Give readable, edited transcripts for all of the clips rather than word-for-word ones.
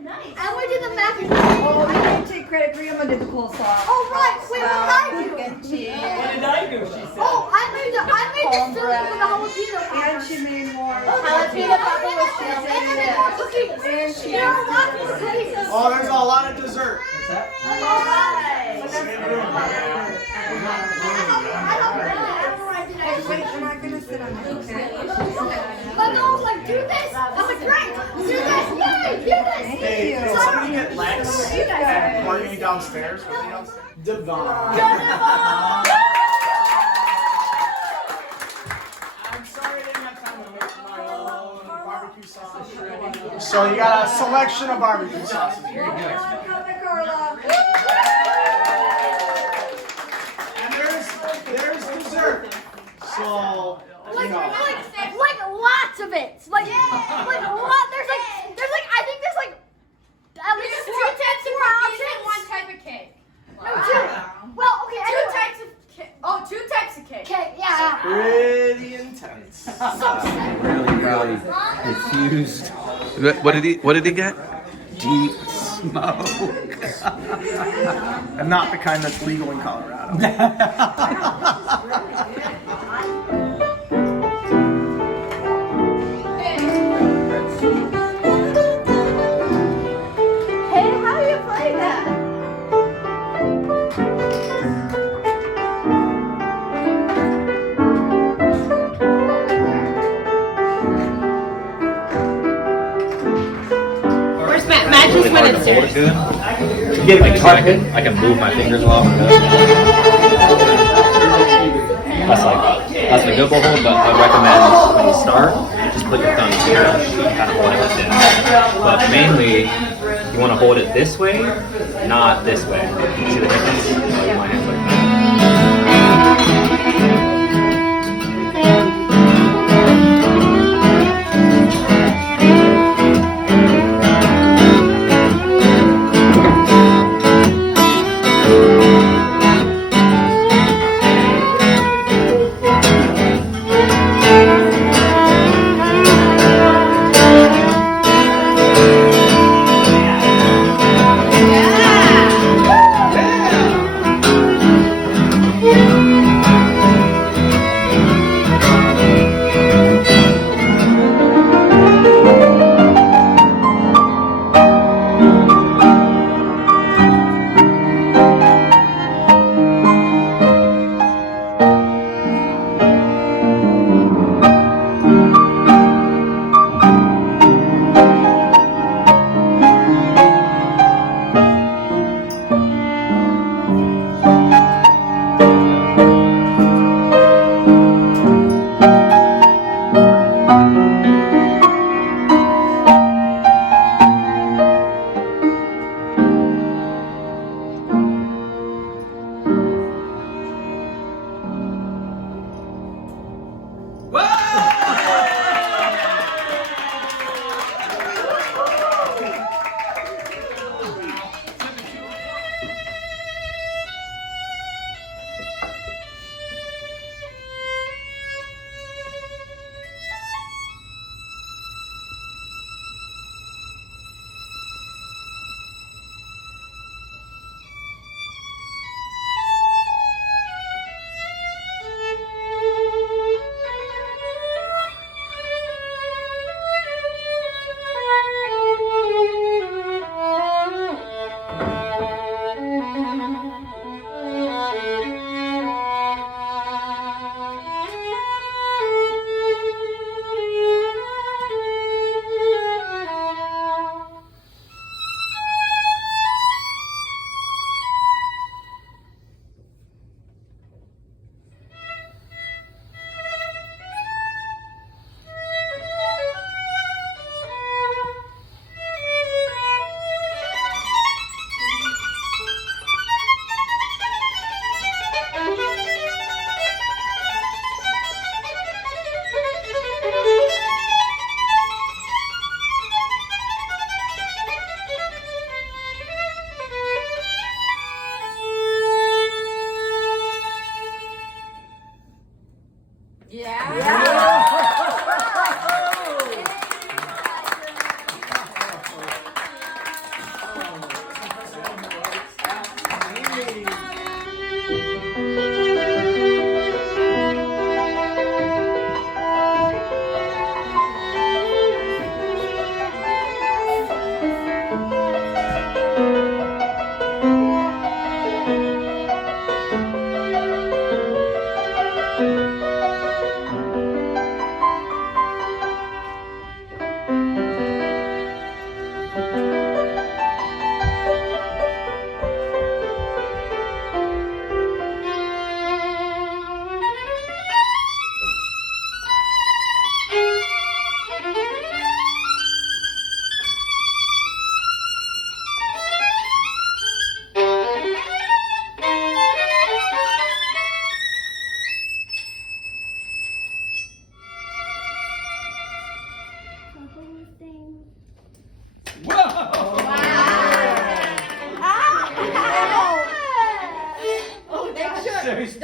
Nice. I'm gonna do the mac and cheese. Oh, you didn't take credit for you. I'm gonna do the coleslaw. Oh right, wait, what did I do? Mac and cheese. What did I do? She said. Oh, I made the filling for the jalapeno And poppers. she made more. Jalapeno popper with cheese. And then more cookies. And she There are lots more cookies. Oh, there's a lot of dessert. What's that? Wait, I'm not gonna sit on this, okay? My mom was like, do this. I was like, great. Do this. Yay, do this. Hey, can somebody get Lex and Courtney downstairs? Devon. I'm sorry I didn't have time to make my own barbecue sausage ready. So you got a selection of barbecue sauces. Here you go. And there's dessert. So, you know. Like lots of it. Like a lot. There's like I think there's like at least Two four types of cookies and one type of cake. No, two. Well, okay. Two types of cake. Oh, two types of cake. Okay, yeah. Pretty intense. Really confused. What did he get? Deep smoke. And not the kind that's legal in Colorado. Hey, how do you play that? Where's Matt just went upstairs. I can move my fingers while I'm good. That's the good hold, but I recommend when you start, just put your thumbs here and kind of hold it like this. But mainly, you want to hold it this way, not this way. See the difference? My hand's like that.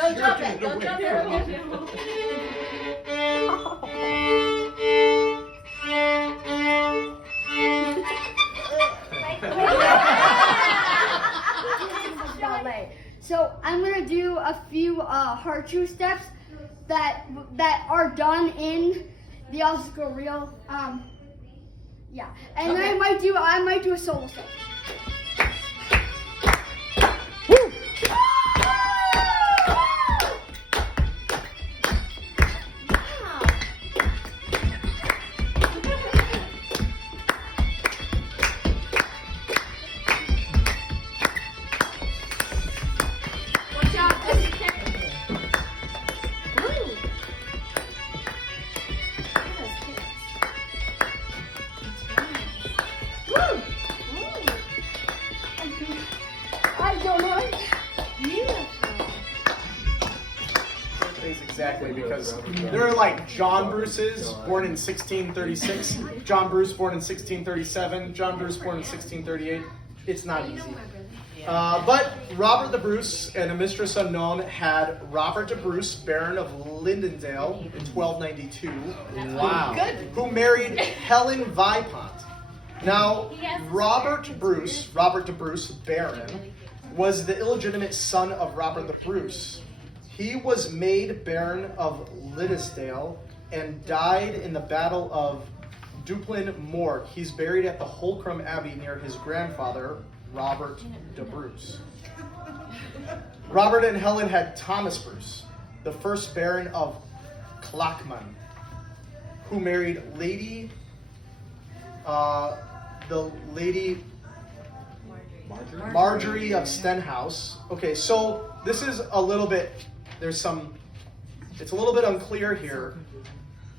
Don't jump it. Don't jump ballet. So I'm gonna do a few Harchu steps that are done in the Oscar reel. Yeah, and then I might do a solo step. Watch out, this is kick. I don't know. Exactly, because there are like John Bruces, born in 1636, John Bruce, born in 1637, John Bruce, born in 1638. It's not easy. But Robert the Bruce and a mistress unknown had Robert de Bruce, Baron of Lindendale, in 1292. Wow. Who married Helen Vipont. Now, Robert de Bruce, Baron, was the illegitimate son of Robert the Bruce. He was made Baron of Liddesdale and died in the Battle of Duplin Moor. He's buried at the Holcombe Abbey near his grandfather, Robert de Bruce. Robert and Helen had Thomas Bruce, the first Baron of Clackman, who married Lady Marjorie of Stenhouse. Okay, so this is a little bit, it's a little bit unclear here.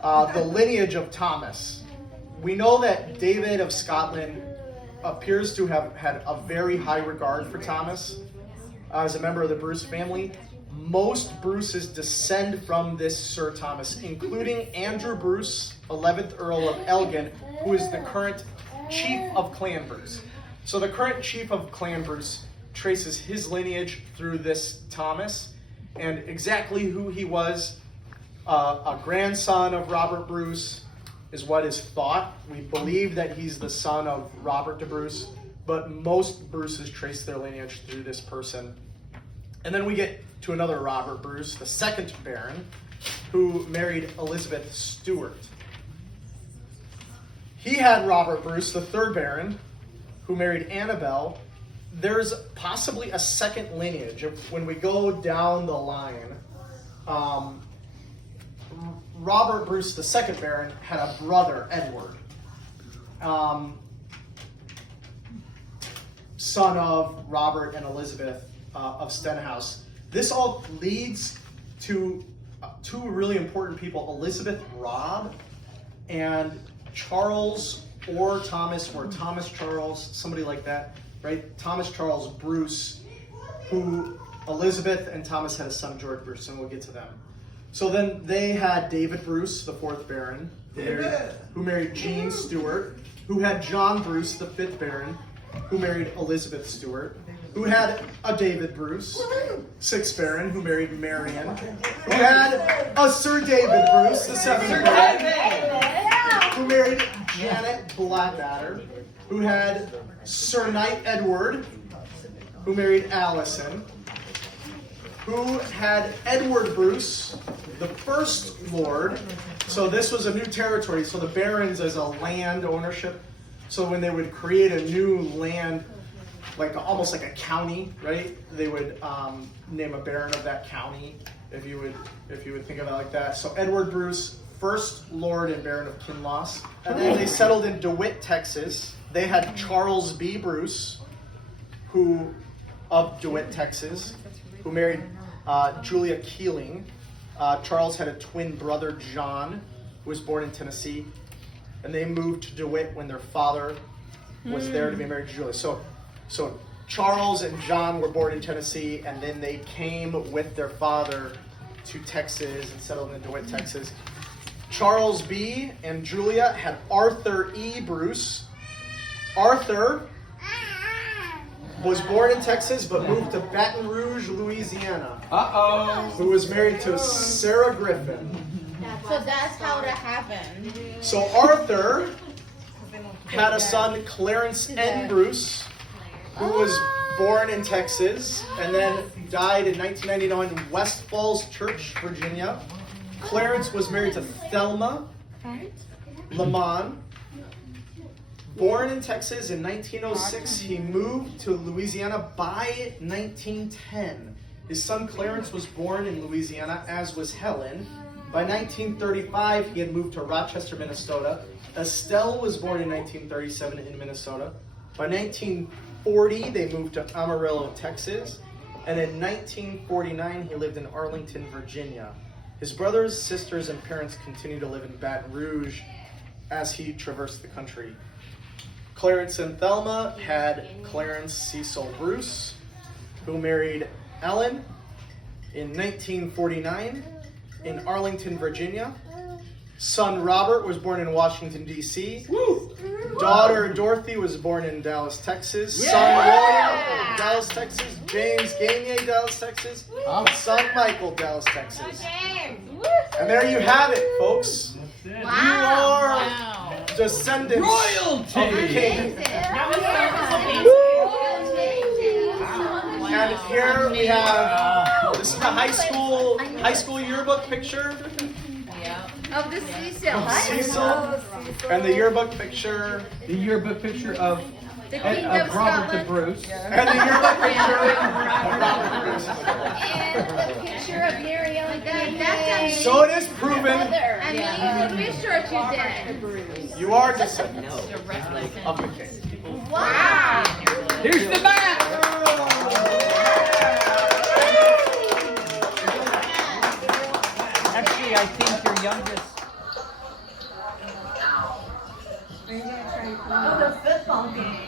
The lineage of Thomas. We know that David of Scotland appears to have had a very high regard for Thomas as a member of the Bruce family. Most Bruces descend from this Sir Thomas, including Andrew Bruce, 11th Earl of Elgin, who is the current chief of Clan Bruce. So the current chief of Clan Bruce traces his lineage through this Thomas, and exactly who he was, a grandson of Robert Bruce, is what is thought. We believe that he's the son of Robert de Bruce, but most Bruces trace their lineage through this person. And then we get to another Robert Bruce, the second Baron, who married Elizabeth Stuart. He had Robert Bruce, the third Baron, who married Annabelle. There's possibly a second lineage. When we go down the line, Robert Bruce, the second Baron, had a brother, Edward, son of Robert and Elizabeth of Stenhouse. This all leads to two really important people, Elizabeth Robb and Charles or Thomas Charles, somebody like that, right? Thomas Charles Bruce, who Elizabeth and Thomas had a son, George Bruce, and we'll get to them. So then they had David Bruce, the fourth Baron, who married Jean Stewart, who had John Bruce, the fifth Baron, who married Elizabeth Stewart, who had a David Bruce, sixth Baron, who married Marion, who had a Sir David Bruce, the seventh Baron, who married Janet Blackadder, who had Sir Knight Edward, who married Allison, who had Edward Bruce, the first Lord. So this was a new territory. So the barons as a land ownership. So when they would create a new land, almost like a county, right? They would name a baron of that county, if you would think of it like that. So Edward Bruce, first Lord and Baron of Kinloss. And then they settled in DeWitt, Texas. They had Charles B. Bruce, of DeWitt, Texas, who married Julia Keeling. Charles had a twin brother, John, who was born in Tennessee. And they moved to DeWitt when their father was there to be married to Julia. So Charles and John were born in Tennessee, and then they came with their father to Texas and settled in DeWitt, Texas. Charles B. and Julia had Arthur E. Bruce. Arthur was born in Texas but moved to Baton Rouge, Louisiana. Who was married to Sarah Griffin. So that's how that happened. So Arthur had a son, Clarence N. Bruce, who was born in Texas and then died in 1999 in West Falls Church, Virginia. Clarence was married to Thelma Lamont. Born in Texas in 1906, he moved to Louisiana by 1910. His son Clarence was born in Louisiana, as was Helen. By 1935, he had moved to Rochester, Minnesota. Estelle was born in 1937 in Minnesota. By 1940, they moved to Amarillo, Texas. And in 1949, he lived in Arlington, Virginia. His brothers, sisters, and parents continued to live in Baton Rouge as he traversed the country. Clarence and Thelma had Clarence Cecil Bruce, who married Ellen in 1949 in Arlington, Virginia. Son Robert was born in Washington, D.C. Daughter Dorothy was born in Dallas, Texas. Son William, Dallas, Texas. James Gagne, Dallas, Texas. Son Michael, Dallas, Texas. And there you have it, folks. You are descendants of the king. And here we have, this is the high school yearbook picture. Of the Cecil. Of Cecil. And the yearbook picture. The yearbook picture of The King of Robert the Scotland. Bruce. And the yearbook picture of Robert Bruce. And the picture of Mary Ellen Gagne. So it is proven I mean, the research you did. you are descendants of the king. Wow. Here's the map. Actually, I think your youngest. Oh, the football game.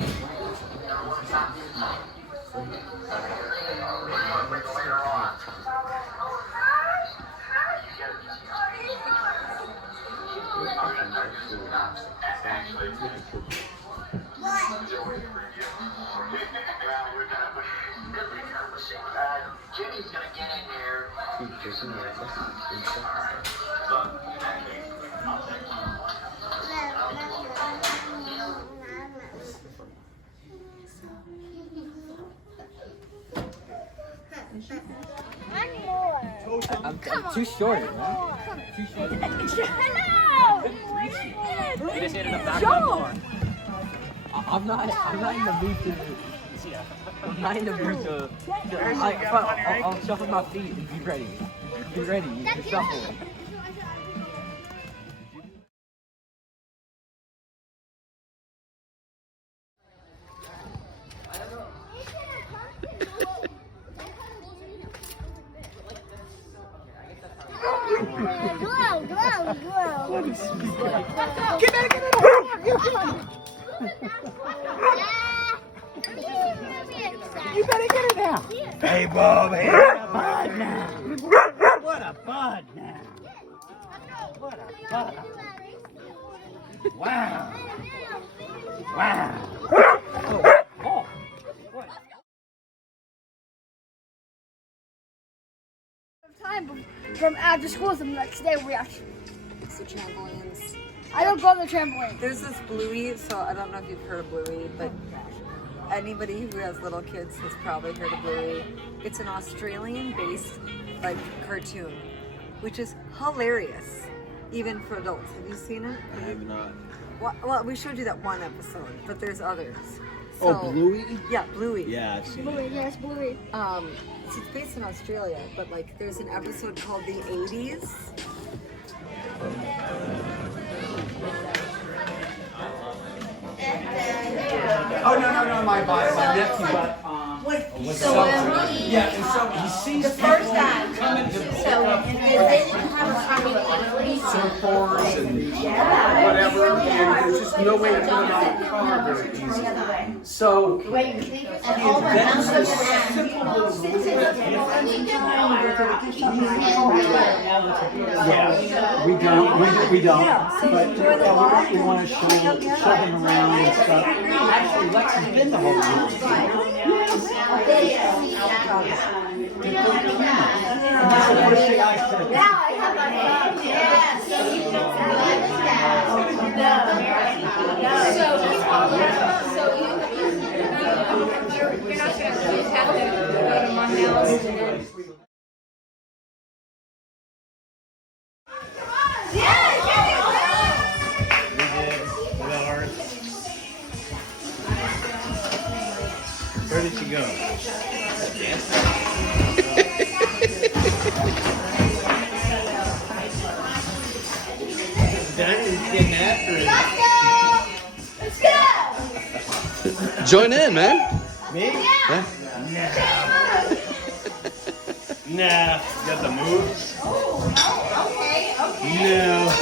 Jimmy's gonna get in here. I'm too short, man. Too short. You just ended up back on the floor. I'm not in the mood to. I'm not in the mood to. I'll shuffle my feet and be ready. Be ready to shuffle. You better get it now. Hey, Bob. Hey. What a bud now. What a bud now. What a bud. Wow. Wow. Oh. What? Time from after school the next day we actually. The trampolines. I don't go on the trampoline. There's this Bluey, so I don't know if you've heard of Bluey, but anybody who has little kids has probably heard of Bluey. It's an Australian-based like cartoon, which is hilarious, even for adults. Have you seen it? I have not. Well, we showed you that one episode, but there's others. Oh, Bluey? Yeah, Bluey. Yeah, I've seen Bluey, it. yes, Bluey. So it's based in Australia, but like there's an episode called The 80s. Oh no, my nephew. Yeah, and so he sees The first time. coming to So, and they didn't have a time to release surfboards and whatever, and there's just no way to put them on the car very easily. So he invents this simple Yeah, we don't. But we want to show them around and stuff. Actually, Lex has been the whole movie. Now I have my phone. You're not gonna just have to go to my house and then. Where did you go? Diamond's getting after it. Let's go! Join in, man. Me? Yeah. Nah. Got the moves? No.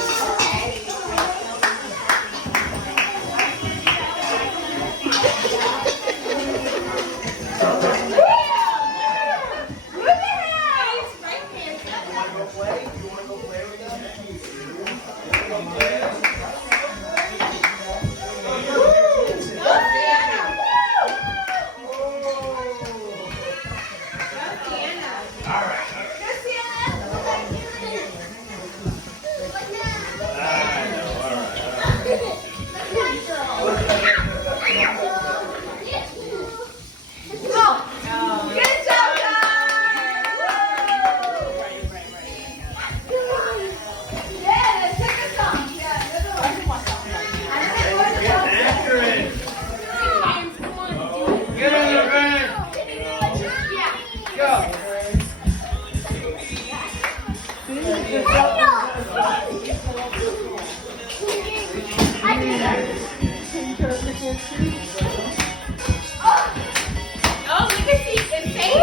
Oh, look at these insane.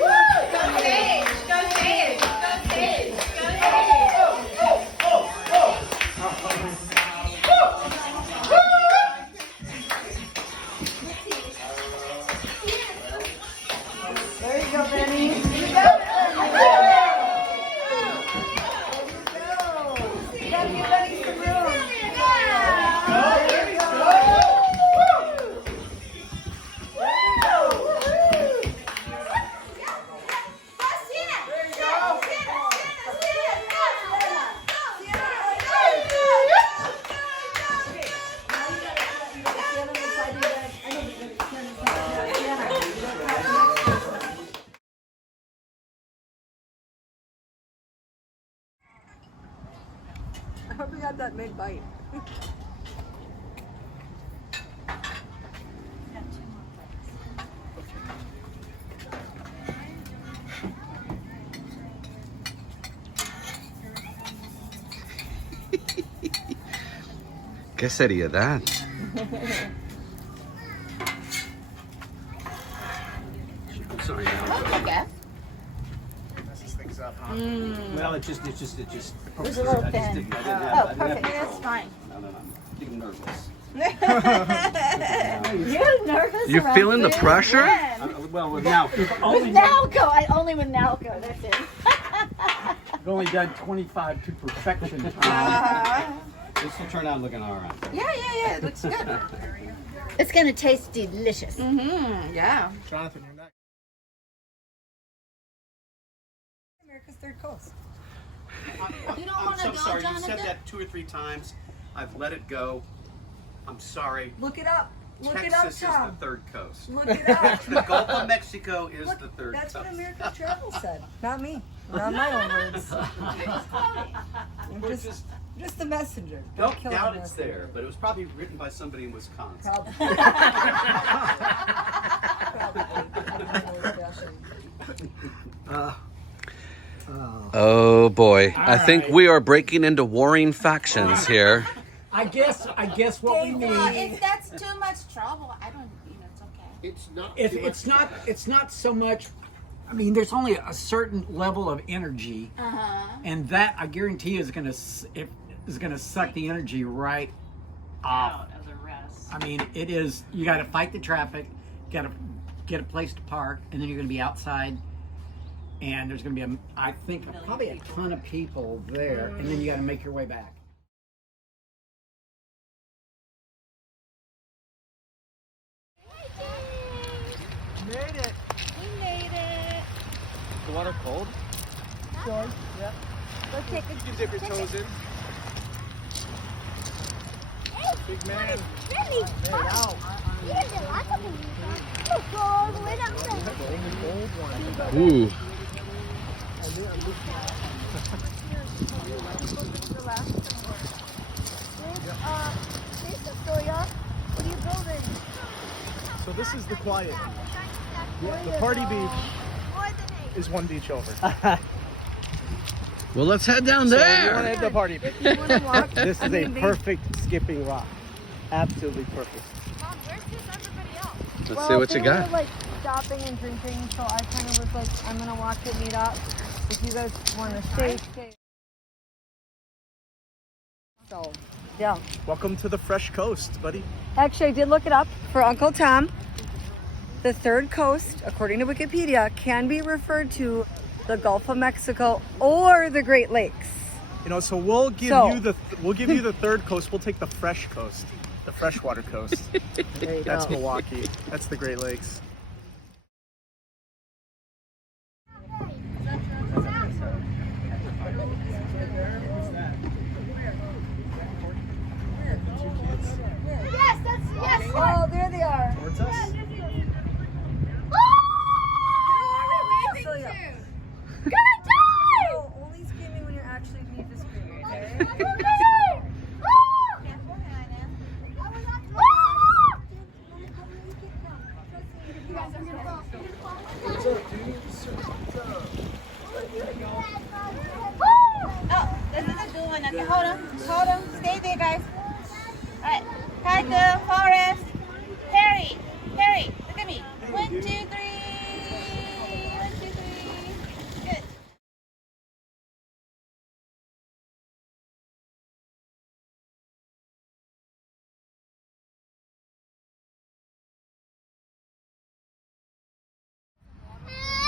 Woo! Go Sage! Go Sage! Go Sage! Go Sage! There you go, Benny. I hope you got that mid-bite. ¿Qué seriedad? Sorry. Okay. Well, it just. There's a little thin. Oh, perfect. That's fine. No. Getting nervous. You're nervous. You around feeling the food? pressure? When? Well, with now, With Nalco. Only with Nalco. That's it. we've only done 25 to perfection. This will turn out looking all right. Yeah. It looks good. It's gonna taste delicious. Mm-hmm. Yeah. Jonathan, you're next. America's Third Coast. You don't I'm want to so go, sorry. Jonathan? You said that 2 or 3 times. I've let it go. I'm sorry. Look it up. Look it Texas up, is Tom. the third coast. Look it up. The Gulf of Mexico is Look, the third that's coast. what America Travel said. Not me. Not my own words. I'm just the messenger. Don't kill doubt the it's messenger. there, but it was probably written by somebody in Wisconsin. Probably. Oh boy. I think we are breaking into warring factions here. I guess what we Well, need. if that's too much trouble, I don't. It's okay. It's not so much. I mean, there's only a certain level of energy, and that I guarantee is gonna suck the energy right off of the rest. I mean, it is. You got to fight the traffic, got to get a place to park, and then you're gonna be outside, and there's gonna be I think probably a ton of people there, and then you got to make your way back. water cold? George. Yeah. Let's take a You can dip your toes in. Big man. Really? Out. You can do lots of things. Let's go all the way down there. Ooh. What are you building? So this is the quiet. The party beach is one beach over. Well, let's head down So you want to there. hit the party beach. You want to walk? This is a perfect skipping rock. Absolutely perfect. Mom, where's everybody else? Let's see what you We got. were like stopping and drinking, so I kind of was like, I'm gonna watch it meet up. If you guys want to stay. So, yeah. Welcome to the Fresh Coast, buddy. Actually, I did look it up for Uncle Tom. The third coast, according to Wikipedia, can be referred to the Gulf of Mexico or the Great Lakes. You know, so we'll give you the third coast. We'll take the fresh coast, the freshwater coast. There you That's go. Milwaukee. That's the Great Lakes. Oh, there they are. Towards us. So, yeah. No, only screaming when you actually need to scream, okay? Oh, this is a good one. Okay, hold on. Stay there, guys. All right, Tiger, Forest, Harry, look at me. 1, 2, 3. 1, 2, 3. Good.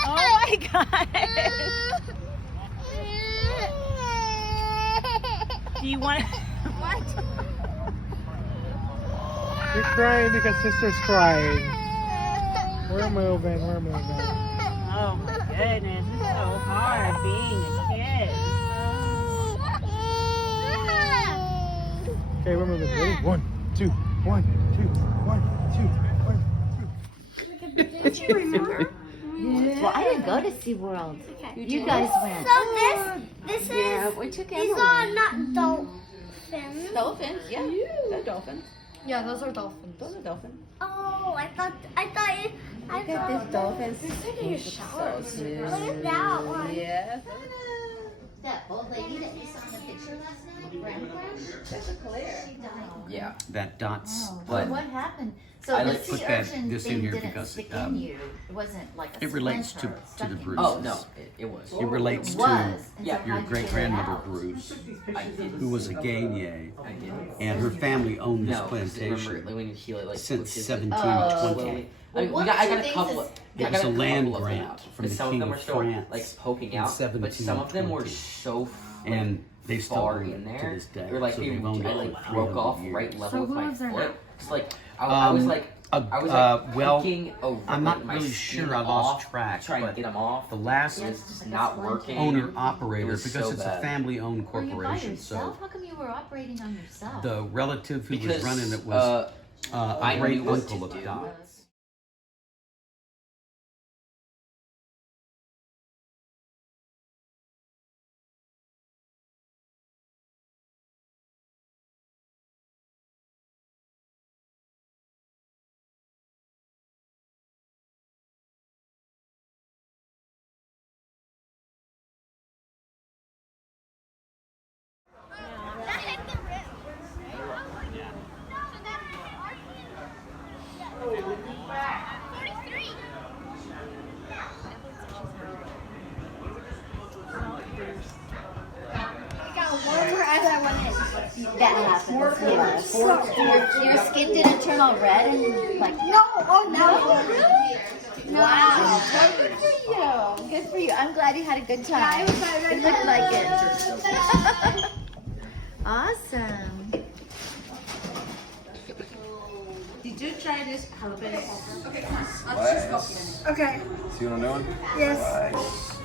Oh my God. Do you want? What? You're crying because sister's crying. We're moving. Oh my goodness, it's so hard being a kid. Okay, we're moving. Ready? 1, 2, 1, 2, 1, 2, 1, 2. Did you remember? Well, I didn't go to SeaWorld. You guys went. So this Yeah, is, we took these Emily. are not dolphins. Dolphins, yeah. They're dolphins. Yeah, those are dolphins. Those are dolphins. Oh, I thought Look at these dolphins. They're taking a shower. So cute. Look at that one. Yeah. That old lady that you saw in the picture last night, Grandpa, that's a Claire. She died. Yeah. That dots. But what happened? So I the like put sea that- urchin this in thing here didn't because, stick in you. It wasn't like a It relates to splinter stuck the in you. bruises. Oh no, it was. It relates It to was. And yeah, so your how'd you great get it grandmother out? Bruce, I did. who was a Gainier, I did. and her family owned this No, 'cause remember plantation like, when you heal it like since pushes it 1720. slowly. Well, I mean, one I of the got a things couple. is- It I was got a land couple of them grant out, from but the some of King them of were still France like poking in out, but some of them were 1720. so And they still far own in it there. to this day. Or like So they they've owned I it like for broke 300 off years. right level with my foot. It's like I was like well, poking over I'm not my really skin sure. I lost off, track, trying to but get them off. The last Yeah, it's just not like a working. owner It operator, was because so it's bad. a family-owned Were you by corporation. yourself? So How come you were operating on yourself? the relative who was Because running it was I a great knew what uncle to of do. Dot's. That happens. Yeah. Your skin didn't turn all red and like. No, oh no. Wow. Good for you. Good for you. I'm glad you had a good time. It looked like it. Awesome. Did you try this jalapeno? Okay. See what I'm doing? Yes.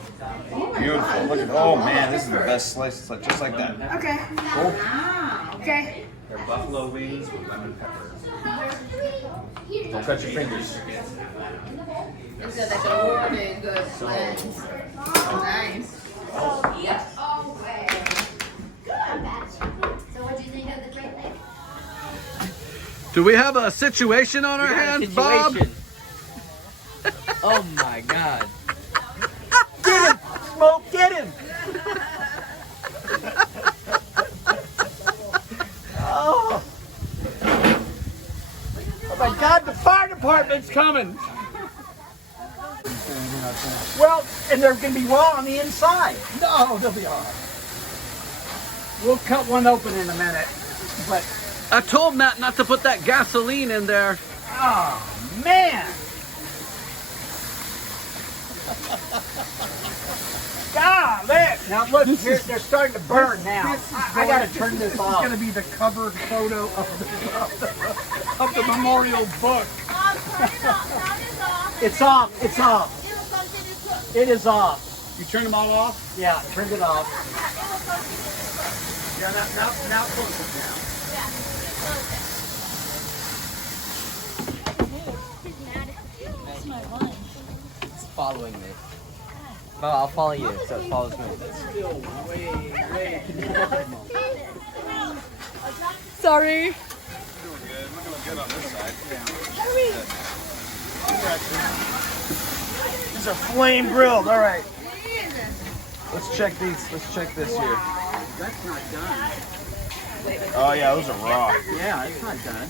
Beautiful. Look at, oh man, this is the best slice. It's like, just like that. Okay. Cool. Okay. They're buffalo wings with lemon pepper. Don't cut your fingers. It's got like a really good blend. Nice. So what do you think of the Great Lake? Do we have a situation on our hands, Bob? Oh my God. Get him! Smoke, get him! Oh. Oh my God, the fire department's coming! Well, and they're going to be raw on the inside. No, they'll be all right. We'll cut one open in a minute, but... I told Matt not to put that gasoline in there. Oh, man! Golly! Now look, here, they're starting to burn now. I gotta turn this off. This is going to be the cover photo of the memorial book. It's off. It's off. It is off. You turn them all off? Yeah, turned it off. Yeah, now close it down. It's following me. No, I'll follow you, so it follows me. Still way. Sorry. Doing good. We're doing good on this side. These are flame grilled. All right. Let's check these. Let's check this here. That's not done. Oh yeah, those are raw. Yeah, it's not done.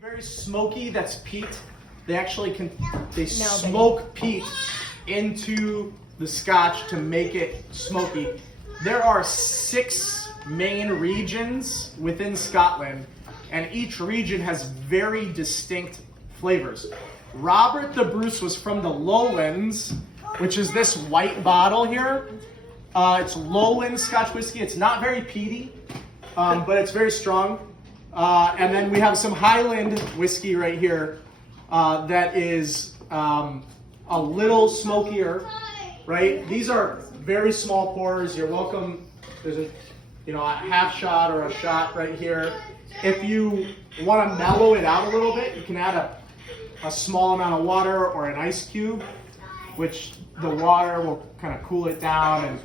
Very smoky. That's peat. They actually smoke peat into the Scotch to make it smoky. There are 6 main regions within Scotland, and each region has very distinct flavors. Robert the Bruce was from the Lowlands, which is this white bottle here. It's Lowland Scotch whiskey. It's not very peaty, but it's very strong. And then we have some Highland whiskey right here that is a little smokier, right? These are very small pours. You're welcome. There's a half shot or a shot right here. If you want to mellow it out a little bit, you can add a small amount of water or an ice cube, which the water will kind of cool it down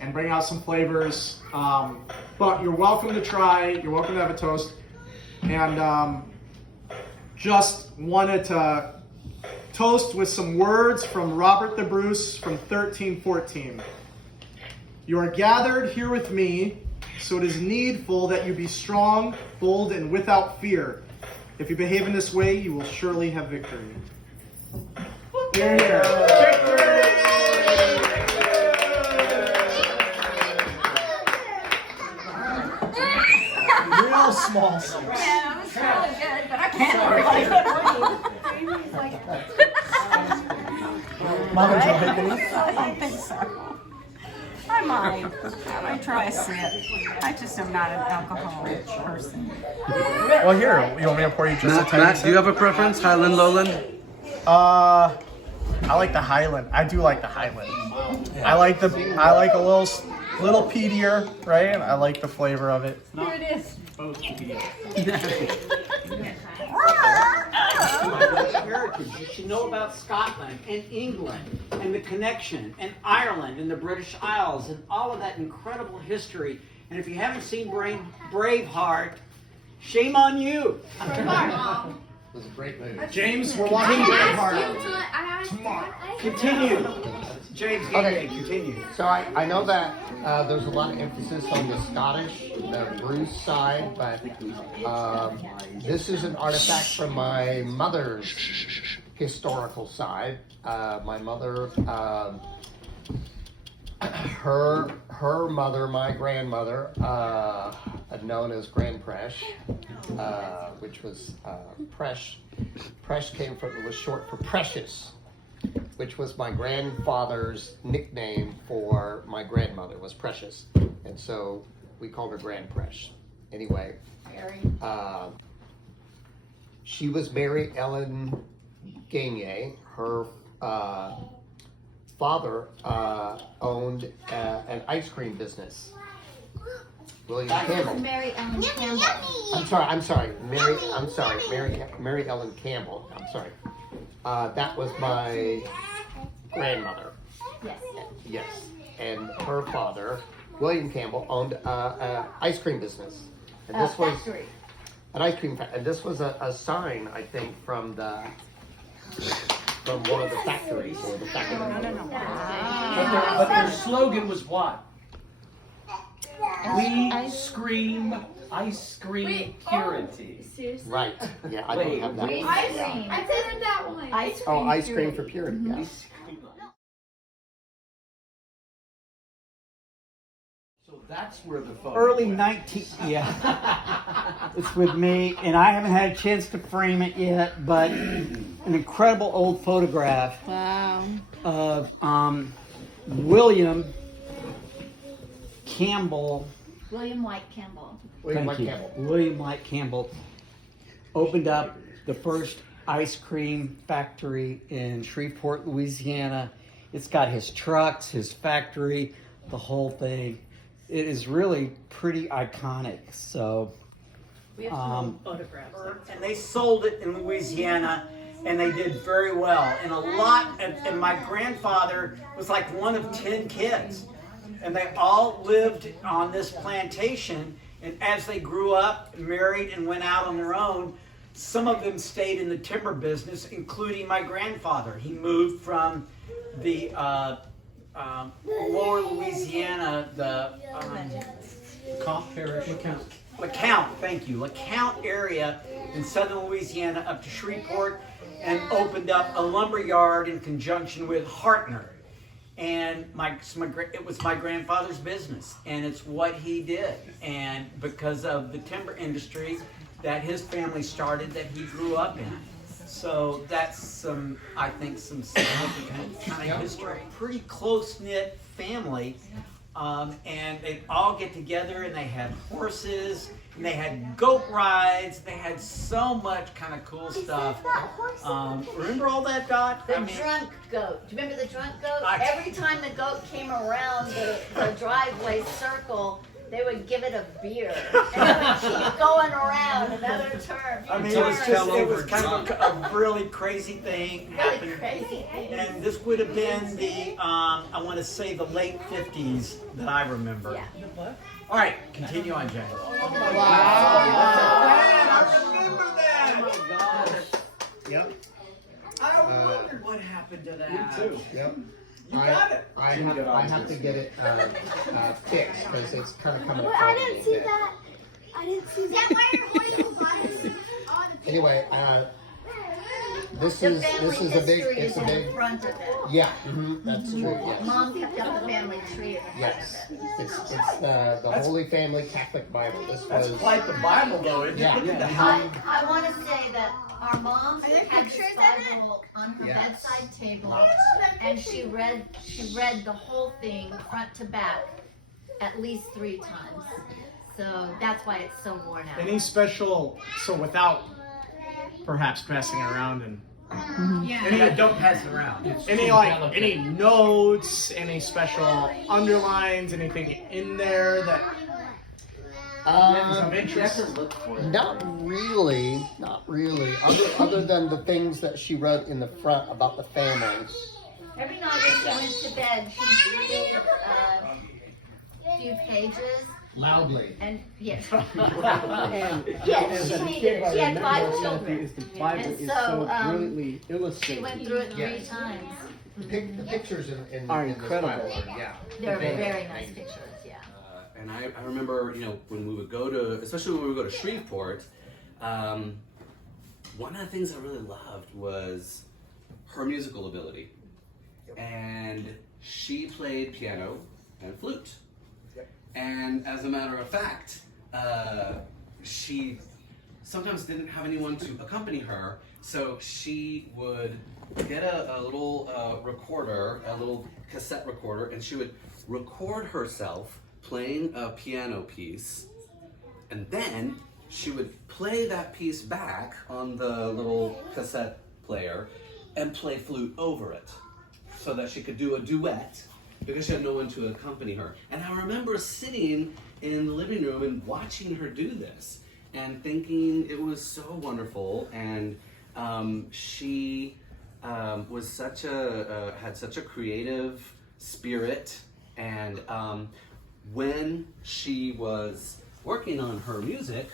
and bring out some flavors. But you're welcome to try. You're welcome to have a toast. And just wanted to toast with some words from Robert the Bruce from 1314. You are gathered here with me, so it is needful that you be strong, bold, and without fear. If you behave in this way, you will surely have victory. Hear, hear. Victory! Real small sips. Yeah, it was really good, but I can't Mom, would you like any? I think so. I might try a sip. I just am not an alcoholic person. Well, here, you want me to pour you just a tiny Matt, sip? do you have a preference? Highland, Lowland? I like the Highland. I do like the Highland. Yeah. I like a little peatier, right? And I like the flavor of it. Here it is. Heritage. You should know about Scotland and England and the connection and Ireland and the British Isles and all of that incredible history. And if you haven't seen Braveheart, shame on you. It was a great movie. James, we're watching Braveheart tomorrow. Continue. James, continue. So I know that there's a lot of emphasis on the Scottish, the Bruce side, but this is an artifact from my mother's historical side. My mother, her mother, my grandmother, known as Grand Presh, which was Presh. Presh was short for precious. which was my grandfather's nickname for my grandmother, was Precious. And so we called her Grand Presh. Anyway, she was Mary Ellen Gagne. Her father owned an ice cream business. William Campbell. Mary Ellen Campbell. I'm sorry. Mary Ellen Campbell. I'm sorry. That was my grandmother. Yes. Yes. And her father, William Campbell, owned an ice cream business. And this was Factory. an ice cream factory. And this was a sign, I think, from one of the factories or the factory. But their slogan was what? We scream ice cream purity. Seriously? Right. Yeah, I don't have that. Ice cream. I said that one. Ice cream. Oh, ice cream for purity. Yeah. So that's where the photo early 19. Yeah, it's with me, and I haven't had a chance to frame it yet, but an incredible old photograph. Wow. Of William Campbell. William White Campbell. William White Campbell. William White Campbell opened up the first ice cream factory in Shreveport, Louisiana. It's got his trucks, his factory, the whole thing. It is really pretty iconic. So, We have some photographs. and they sold it in Louisiana, and they did very well. And and my grandfather was like one of 10 kids, and they all lived on this plantation. And as they grew up, married, and went out on their own, some of them stayed in the timber business, including my grandfather. He moved from the lower Louisiana, the LeCount, thank you, LeCount area in southern Louisiana up to Shreveport, and opened up a lumber yard in conjunction with Hartner. And it was my grandfather's business, and it's what he did. And because of the timber industry that his family started, that he grew up in. So that's I think some significant kind of history. Pretty close-knit family. And they'd all get together, and they had horses, and they had goat rides. They had so much kind of cool stuff. Remember all that, Dot? The drunk goat. Do you remember the drunk goat? Every time the goat came around the driveway circle, they would give it a beer. And it would keep going around another turn. It was kind of a really crazy thing happening. Really crazy thing. And this would have been the, I want to say the late 50s that I remember. Yeah. All right, continue on, Jay. Wow. I remember that. Oh my gosh. Yep. I wondered what happened to that. Me too. Yep. You got it. I have to get it fixed because it's kind of coming apart. I didn't see that. I didn't see that. Anyway, this is a big. It's a big. Front of it. Yeah, that's true. Yes. Mom kept up the family tree. Yes, it's the Holy Family Catholic Bible. That's quite the Bible, though, isn't it? Look at the I want to say that our mom had this Bible on her bedside table, and she read the whole thing front to back at least 3 times. So that's why it's so worn out. Any special, so without perhaps passing it around and Don't pass it around. any notes, any special underlines, anything in there that of interest? Not really. Other than the things that she wrote in the front about the family. Every night when she went to bed, she'd read a few pages. Loudly. And yes. Yes, she needed it. She had 5 children. And so brilliantly illustrated. she went through it 3 times. The pictures in Are this incredible. Bible are, They're very nice pictures, yeah. And I remember, when we would go to, especially when we would go to Shreveport, one of the things I really loved was her musical ability. And she played piano and flute. And as a matter of fact, she sometimes didn't have anyone to accompany her, so she would get a little recorder, a little cassette recorder, and she would record herself playing a piano piece, and then she would play that piece back on the little cassette player and play flute over it so that she could do a duet because she had no one to accompany her. And I remember sitting in the living room and watching her do this and thinking it was so wonderful. And she was had such a creative spirit. And when she was working on her music,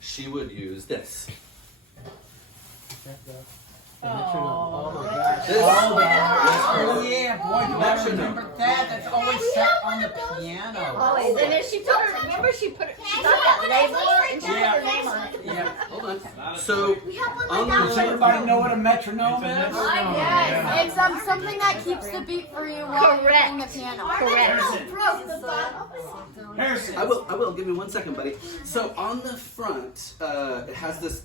she would use this. Oh yeah, boy, you better remember that. That's always set on the piano. Always. And then she put her, remember she got that label and she put her name on it. Yeah. Hold on. So, Does everybody know what a metronome is? Yes, it's something that keeps the beat for you while you're playing the piano. I will. Give me 1 second, buddy. So on the front, it has this,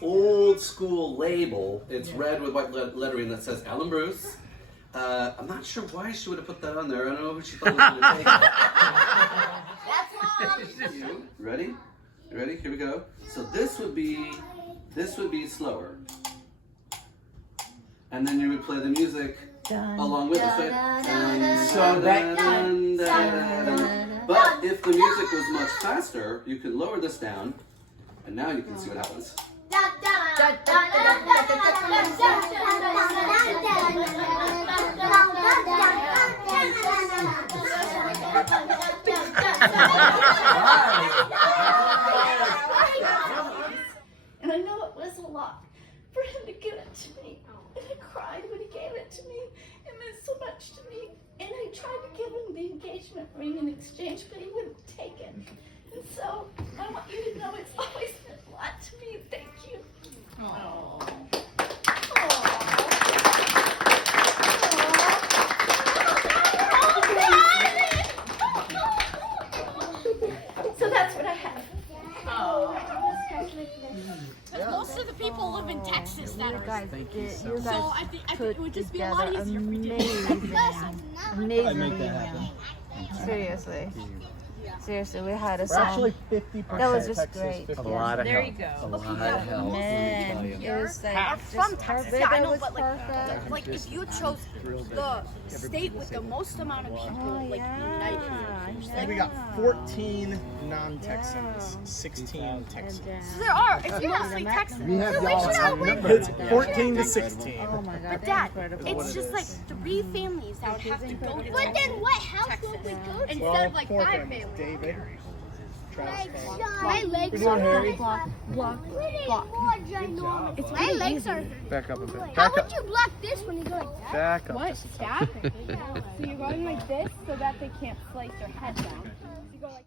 old school label. It's red with white lettering that says Alan Bruce. I'm not sure why she would have put that on there. I don't know who she thought was going to take it. That's Mom. Ready? Ready? Here we go. So this would be slower, and then you would play the music along with it. But if the music was much faster, you could lower this down, and now you can see what happens. And I know it was a lot for him to give it to me. And I cried when he gave it to me. It meant so much to me. And I tried to give him the engagement ring in exchange, but he wouldn't take it. And so I want you to know it's always meant a lot to me. Thank you. Oh. So that's what I have. Most of the people live in Texas that are. Thank you so So I think it would just be a lot easier if we did. Amazing. Seriously. Seriously, we had a song. 50% That was just great. A lot of There help. you go. A lot of help. Man, it was like I'm from just Texas, perfect. yeah, I It know, was but perfect. like if you chose the state with the most amount of people, united. We got 14 non-Texans, 16 Texans. So there are. It's mostly Texans. We have So we y'all should have outnumbered. wins. It's 14 to 16. Oh my God, But that's Dad, incredible. it's just like 3 families that would have to go to But then what house will we go to? instead of like 5 4 families. David, Travis, My legs We're doing Harry. block. My legs are. Back up a bit. How would you block this when you go like that? Back up. What? That? So you're going like this so that they can't slice their head down. You go like.